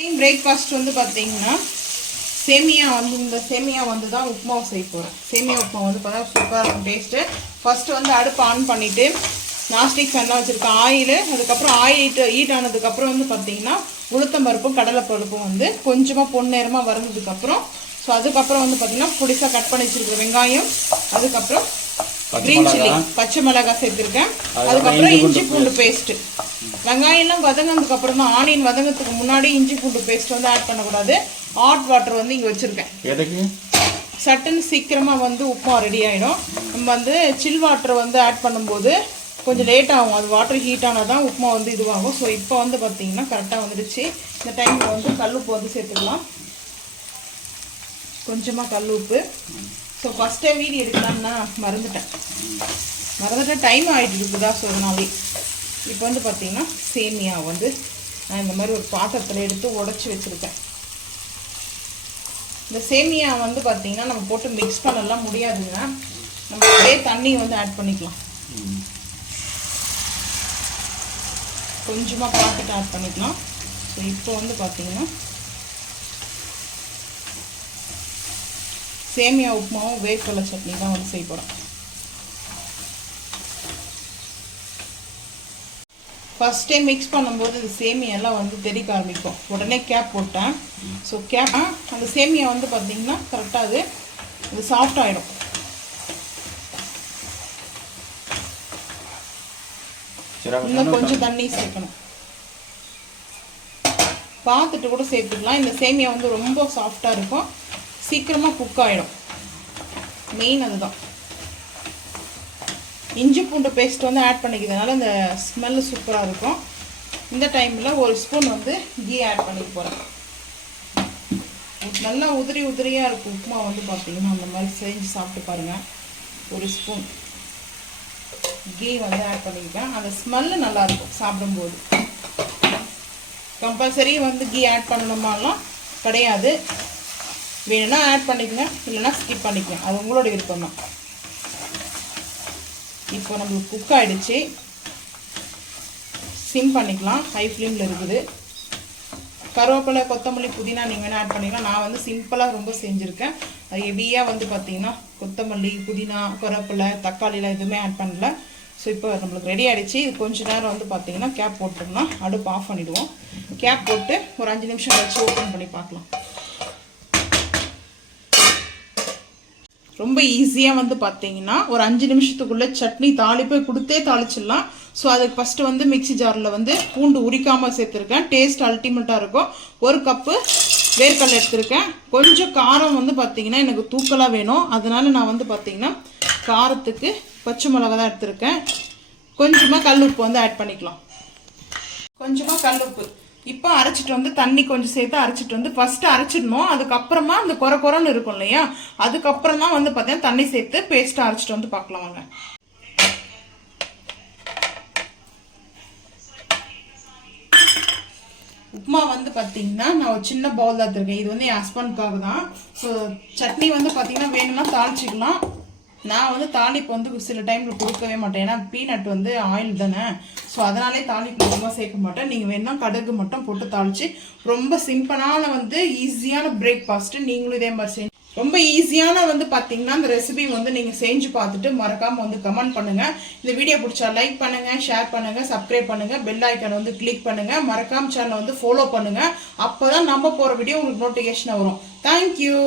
Breakfast வந்து பார்த்தீங்கன்னா சேமியா வந்து இந்த சேமியா வந்து தான் உப்புமா செய்ய போகிறேன். சேமியா உப்புமா வந்து பார்த்தா சூப்பராக இருக்கும் டேஸ்ட்டு. ஃபஸ்ட்டு வந்து அடுப்பு ஆன் பண்ணிவிட்டு நாஸ்டிக் ஃபேன்லாம் வச்சுருக்கேன். ஆயில், அதுக்கப்புறம் ஆயில் ஹீட் ஆனதுக்கப்புறம் வந்து பார்த்தீங்கன்னா உளுத்தம் பருப்பும் கடலைப்பருப்பும் வந்து கொஞ்சமாக பொன்னேரமாக வறுந்ததுக்கப்புறம் அதுக்கப்புறம் வந்து பார்த்தீங்கன்னா பொடிசாக கட் பண்ணி வச்சுருக்கிற வெங்காயம், அதுக்கப்புறம் கிரீன் சில்லி, பச்சை மிளகாய் சேர்த்துருக்கேன். அதுக்கப்புறம் இஞ்சி பூண்டு பேஸ்ட்டு. வெங்காயம்லாம் வதங்கினதுக்கு அப்புறம் தான், ஆனியன் வதங்கிறதுக்கு முன்னாடி இஞ்சி பூண்டு பேஸ்ட் வந்து ஆட் பண்ணக்கூடாது. ஹாட் வாட்டர் வந்து இங்கே வச்சுருக்கேன். சட்டுன்னு சீக்கிரமாக வந்து உப்புமா ரெடி ஆகிடும். நம்ம வந்து சில் வாட்டர் வந்து ஆட் பண்ணும்போது கொஞ்சம் லேட் ஆகும். அது வாட்டர் ஹீட் ஆனால் தான் உப்புமா வந்து இதுவாகும். ஸோ இப்போ வந்து பார்த்தீங்கன்னா கரெக்டாக வந்துடுச்சு. இந்த டைமில் வந்து கல் உப்பு வந்து சேர்த்துக்கலாம். கொஞ்சமாக கல் உப்பு. ஸோ ஃபஸ்ட்டே வீடியோ எடுக்கலாம்னா மறந்துட்டேன் டைம் ஆகிட்டு இருக்குதா. ஸோ அதனாலே இப்போ வந்து பார்த்தீங்கன்னா சேமியா வந்து நான் இந்த மாதிரி ஒரு பாத்திரத்தில் எடுத்து உடச்சி வச்சுருக்கேன். இந்த சேமியா வந்து பார்த்தீங்கன்னா நம்ம போட்டு மிக்ஸ் பண்ணலாம் முடியாதுங்க. நம்ம அப்படியே தண்ணி வந்து ஆட் பண்ணிக்கலாம். கொஞ்சமாக பார்த்துட்டு ஆட் பண்ணிக்கலாம். ஸோ இப்போ வந்து பார்த்தீங்கன்னா சேமியா உப்புமாவும் வேர்க்கடலை சட்னி தான் வந்து செய்ய போகிறோம். ஃபஸ்ட் டைம் மிக்ஸ் பண்ணும்போது இந்த சேமியெல்லாம் வந்து தெறிக்க ஆரம்பிக்கும். உடனே கேப் போட்டேன். ஸோ கேப் அந்த சேமியா வந்து பார்த்திங்கன்னா கரெக்டாக அது சாஃப்ட் ஆகிடும். இன்னும் கொஞ்சம் தண்ணி சேர்க்கணும். பார்த்துட்டு கூட சேர்த்துக்கலாம். இந்த சேமியா வந்து ரொம்ப சாஃப்டாக இருக்கும், சீக்கிரமாக குக் ஆகிடும். மெயின் அதுதான். இஞ்சி பூண்டு பேஸ்ட் வந்து ஆட் பண்ணிக்கிறதுனால இந்த ஸ்மெல்லு சூப்பராக இருக்கும். இந்த டைமில் ஒரு ஸ்பூன் வந்து கீ ஆட் பண்ணிக்க போகிறேன். நல்லா உதிரியாக இருக்கும் உப்புமா வந்து பார்த்தீங்கன்னா அந்த மாதிரி செஞ்சு சாப்பிட்டு பாருங்கள். ஒரு ஸ்பூன் கீ வந்து ஆட் பண்ணிக்கிறேன். அந்த ஸ்மெல்லு நல்லாயிருக்கும் சாப்பிடும்போது. கம்பல்சரி வந்து கீ ஆட் பண்ணணுமாலாம் கிடையாது. வேணும்னா ஆட் பண்ணிக்கங்க, இல்லைன்னா ஸ்கிப் பண்ணிக்கங்க. அது உங்களோட விருப்பம் தான். இப்போ நம்மளுக்கு குக் ஆகிடுச்சு. சிம் பண்ணிக்கலாம். ஹை ஃப்ளேமில் இருக்குது. கருவேப்பிலை, கொத்தமல்லி, புதினா நீங்கள் வேணால் ஆட் பண்ணிக்கலாம். நான் வந்து சிம்பிளாக ரொம்ப செஞ்சுருக்கேன். அது ஹெவியாக வந்து பார்த்தீங்கன்னா கொத்தமல்லி, புதினா, கருவேப்பிலை, தக்காளிலாம் எதுவுமே ஆட் பண்ணல. ஸோ இப்போ நம்மளுக்கு ரெடி ஆகிடுச்சு. இது கொஞ்சம் நேரம் வந்து பார்த்தீங்கன்னா கேப் போட்டோம்னா அடுப்பு ஆஃப் பண்ணிவிடுவோம். கேப் போட்டு ஒரு 5 நிமிஷம் கழிச்சு ஓப்பன் பண்ணி பார்க்கலாம். ரொம்ப ஈஸியாக வந்து பார்த்தீங்கன்னா ஒரு 5 நிமிஷத்துக்குள்ளே சட்னி தாளிப்பை கொடுத்தே தாளிச்சிடலாம். ஸோ அதுக்கு ஃபஸ்ட்டு வந்து மிக்சி ஜாரில் வந்து பூண்டு உரிக்காமல் சேர்த்துருக்கேன். டேஸ்ட் அல்டிமேட்டாக இருக்கும். 1 கப்பு வேர்க்கடலை எடுத்துருக்கேன். கொஞ்சம் காரம் வந்து பார்த்தீங்கன்னா எனக்கு தூக்கலாக வேணும். அதனால் நான் வந்து பார்த்தீங்கன்னா காரத்துக்கு பச்சை மிளகா தான் எடுத்துருக்கேன். கொஞ்சமாக கல் உப்பு வந்து ஆட் பண்ணிக்கலாம். கொஞ்சமாக கல் உப்பு. இப்போ அரைச்சிட்டு வந்து தண்ணி கொஞ்சம் சேர்த்து அரைச்சிட்டு வந்து ஃபஸ்ட்டு அரைச்சிடணும். அதுக்கப்புறமா அந்த குறைன்னு இருக்கும் இல்லையா, அதுக்கப்புறம் தான் வந்து பார்த்தீங்கன்னா தண்ணி சேர்த்து பேஸ்ட்டாக அரைச்சிட்டு வந்து பார்க்கலாம் வாங்க. உப்புமா வந்து பார்த்தீங்கன்னா நான் ஒரு சின்ன பவுல் தான் எடுத்துருக்கேன். இது வந்து என் ஹஸ்பண்டுக்காக தான். ஸோ சட்னி வந்து பார்த்தீங்கன்னா வேணும்னா தாளிச்சிக்கலாம். நான் வந்து தாளிப்பு வந்து சில டைமில் கொடுக்கவே மாட்டேன். ஏன்னா பீனட் வந்து ஆயில் தானே. ஸோ அதனாலே தாளிப்பு ரொம்ப சேர்க்க மாட்டேன். நீங்கள் வேணால் கடுகு மட்டும் போட்டு தாளித்து ரொம்ப சிம்பிளான வந்து ஈஸியான பிரேக்ஃபாஸ்ட்டு நீங்களும் இதே மாதிரி செஞ்சு ரொம்ப ஈஸியான வந்து பார்த்தீங்கன்னா இந்த ரெசிபி வந்து நீங்கள் செஞ்சு பார்த்துட்டு மறக்காமல் வந்து கமெண்ட் பண்ணுங்கள். இந்த வீடியோ பிடிச்சா லைக் பண்ணுங்கள், ஷேர் பண்ணுங்கள், சப்ஸ்கிரைப் பண்ணுங்கள், பெல் ஐக்கானை வந்து கிளிக் பண்ணுங்கள். மறக்காம சேனலை வந்து ஃபாலோ பண்ணுங்கள். அப்போ தான் நம்ம போகிற வீடியோ உங்களுக்கு நோட்டிஃபிகேஷன் வரும். தேங்க்யூ.